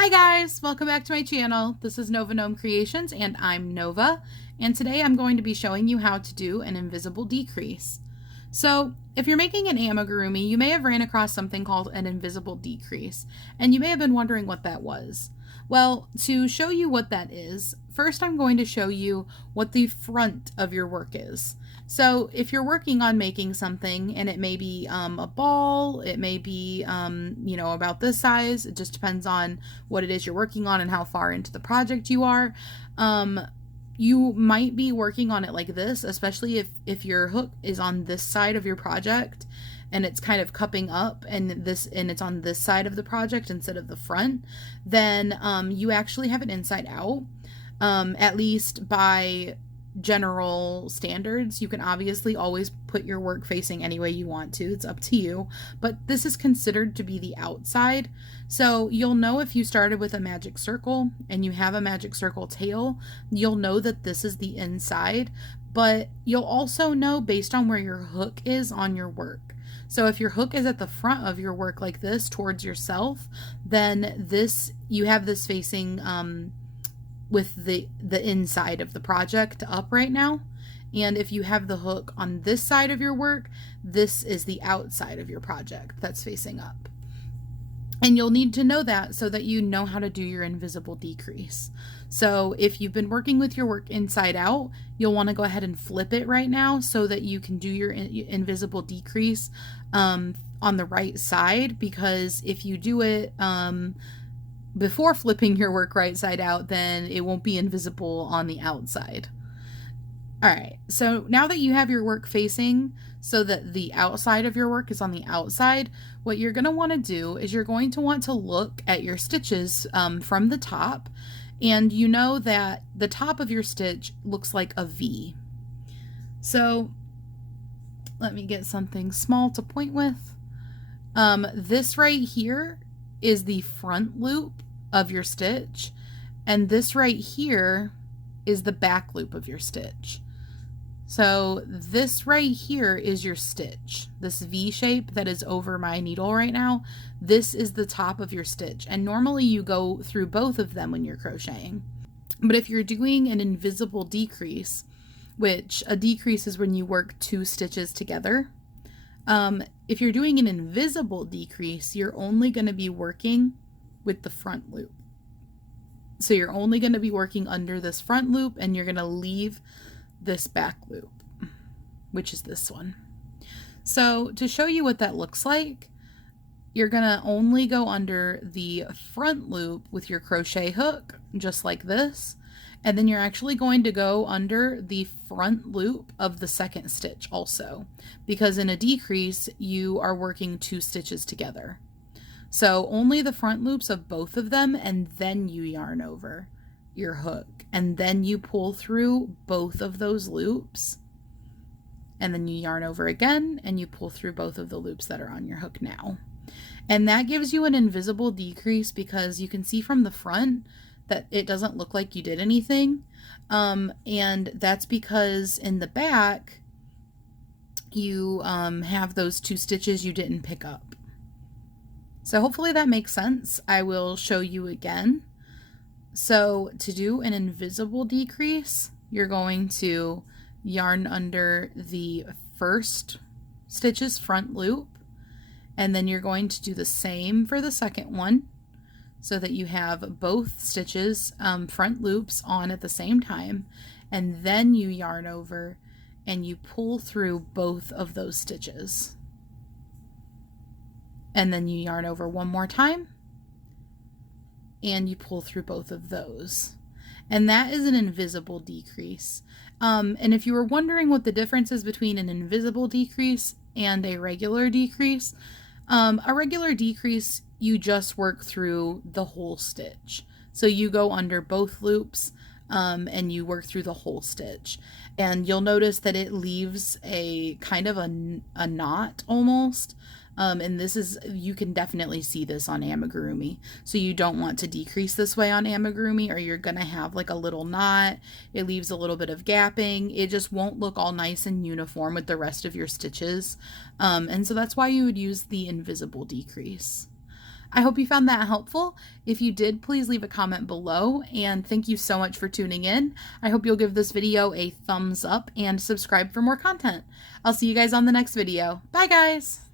Hi guys, welcome back to my channel. This is Nova Gnome Creations and I'm Nova, and today I'm going to be showing you how to do an invisible decrease. So if you're making an amigurumi, you may have ran across something called an invisible decrease, and you may have been wondering what that was. Well, to show you what that is, first I'm going to show you what the front of your work is. So if you're working on making something, and it may be a ball, it may be, about this size, it just depends on what it is you're working on and how far into the project you are. You might be working on it like this, especially if your hook is on this side of your project and it's kind of cupping up and it's on this side of the project instead of the front, then you actually have it inside out, at least by general standards. You can obviously always put your work facing any way you want to. It's up to you, but this is considered to be the outside. So you'll know if you started with a magic circle and you have a magic circle tail, you'll know that this is the inside, but you'll also know based on where your hook is on your work. So if your hook is at the front of your work like this towards yourself, then you have this facing with the inside of the project up right now. And if you have the hook on this side of your work, this is the outside of your project that's facing up. And you'll need to know that so that you know how to do your invisible decrease. So if you've been working with your work inside out, you'll want to go ahead and flip it right now so that you can do your invisible decrease on the right side, because if you do it before flipping your work right side out, then it won't be invisible on the outside. All right, so now that you have your work facing so that the outside of your work is on the outside, what you're going to want to do is you're going to want to look at your stitches from the top, and you know that the top of your stitch looks like a V. So let me get something small to point with. This right here is the front loop of your stitch, and this right here is the back loop of your stitch. So this right here is your stitch. This V shape that is over my needle right now, this is the top of your stitch, and normally you go through both of them when you're crocheting. But if you're doing an invisible decrease, which a decrease is when you work two stitches together, if you're doing an invisible decrease, you're only going to be working with the front loop. So you're only going to be working under this front loop, and you're going to leave this back loop, which is this one. So to show you what that looks like, you're going to only go under the front loop with your crochet hook, just like this. And then you're actually going to go under the front loop of the second stitch also, because in a decrease, you are working two stitches together. So only the front loops of both of them, and then you yarn over your hook, and then you pull through both of those loops, and then you yarn over again, and you pull through both of the loops that are on your hook now. And that gives you an invisible decrease because you can see from the front that it doesn't look like you did anything. And that's because in the back, you have those two stitches you didn't pick up. So hopefully that makes sense. I will show you again. So to do an invisible decrease, you're going to yarn under the first stitch's front loop, and then you're going to do the same for the second one, so that you have both stitches front loops on at the same time, and then you yarn over and you pull through both of those stitches, and then you yarn over one more time and you pull through both of those, and that is an invisible decrease. And if you were wondering what the difference is between an invisible decrease and a regular decrease, a regular decrease, you just work through the whole stitch. So you go under both loops and you work through the whole stitch. And you'll notice that it leaves a kind of a knot almost. And you can definitely see this on amigurumi. So you don't want to decrease this way on amigurumi, or you're going to have like a little knot. It leaves a little bit of gapping. It just won't look all nice and uniform with the rest of your stitches. And so that's why you would use the invisible decrease. I hope you found that helpful. If you did, please leave a comment below, and thank you so much for tuning in. I hope you'll give this video a thumbs up and subscribe for more content. I'll see you guys on the next video. Bye guys!